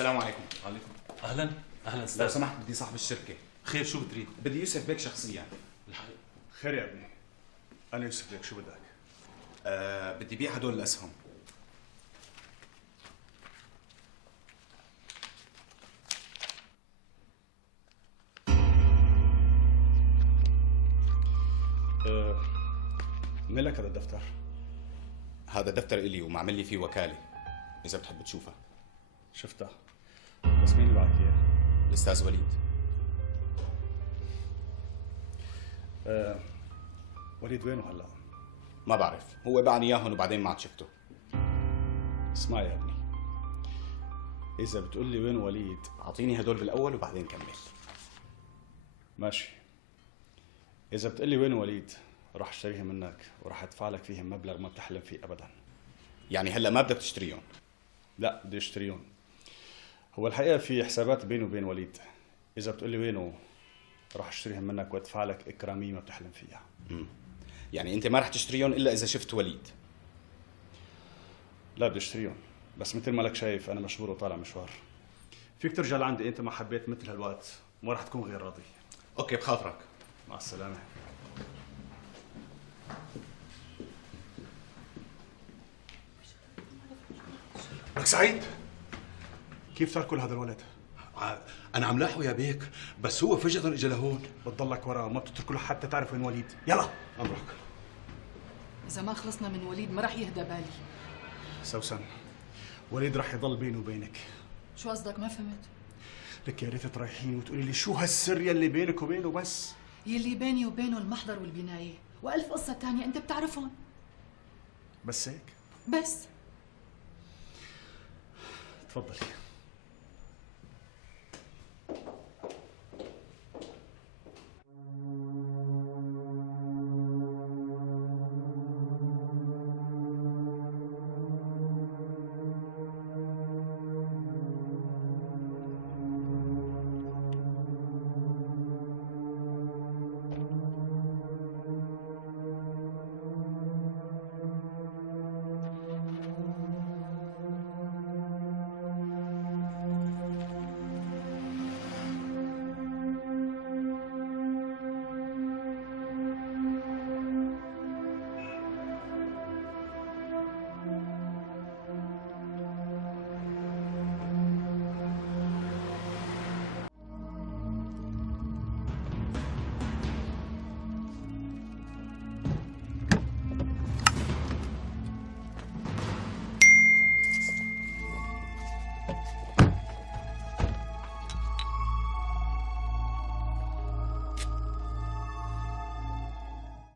السلام عليكم. عليكم. اهلا اهلا لو استاذ. سمحت بدي صاحب الشركة. خير شو بتريد؟ بدي يوسف بيك شخصيا. الحقيقة خير يا ابني، أنا يوسف لك، شو بدك؟ بدي بيع هدول الأسهم. مين لك هذا الدفتر؟ هذا دفتر إلي ومعمل لي فيه وكالة، إذا بتحب تشوفها. شفتها، بس مين اللي بعت إياه؟ الأستاذ وليد. وليد وينه هلا؟ ما بعرف، هو باعني إياهم وبعدين ما عاد شفته. اسمع يا ابني، إذا بتقول لي وين وليد أعطيني هدول بالأول وبعدين كمل. ماشي. إذا بتقول لي وين وليد راح اشتريهم منك وراح ادفع لك فيهم مبلغ ما بتحلم فيه أبدا. يعني هلا ما بدك تشتريهم؟ لا، بدي اشتريهم. هو الحقيقة في حسابات بيني وبين وليد، إذا بتقول لي وينه راح اشتريهم منك وادفع لك إكرامية ما بتحلم فيها. يعني أنت ما رح تشتريهم إلا إذا شفت وليد؟ لا، بدي اشتريهم، بس مثل ما لك شايف أنا مشغول وطالع مشوار. فيك ترجع لعندي أنت ما حبيت مثل هالوقت وما رح تكون غير راضي. أوكي بخاطرك. مع السلامة. لك سعيد، كيف تركوا لهذا الولد؟ أنا عم لاحقه يا بيك، بس هو فجأة إجا لهون. بتضلك وراه وما بتتركوا له حتى تعرف وين وليد. يلا أمرك. إذا ما خلصنا من وليد ما رح يهدى بالي. سوسن، وليد رح يضل بيني وبينك. شو قصدك؟ ما فهمت. لك يا ريت تريحيني وتقولي لي شو هالسر يلي بينك وبينه بس. يلي بيني وبينه المحضر والبناية وألف قصة تانية أنت بتعرفهم. بس هيك؟ بس تفضلي.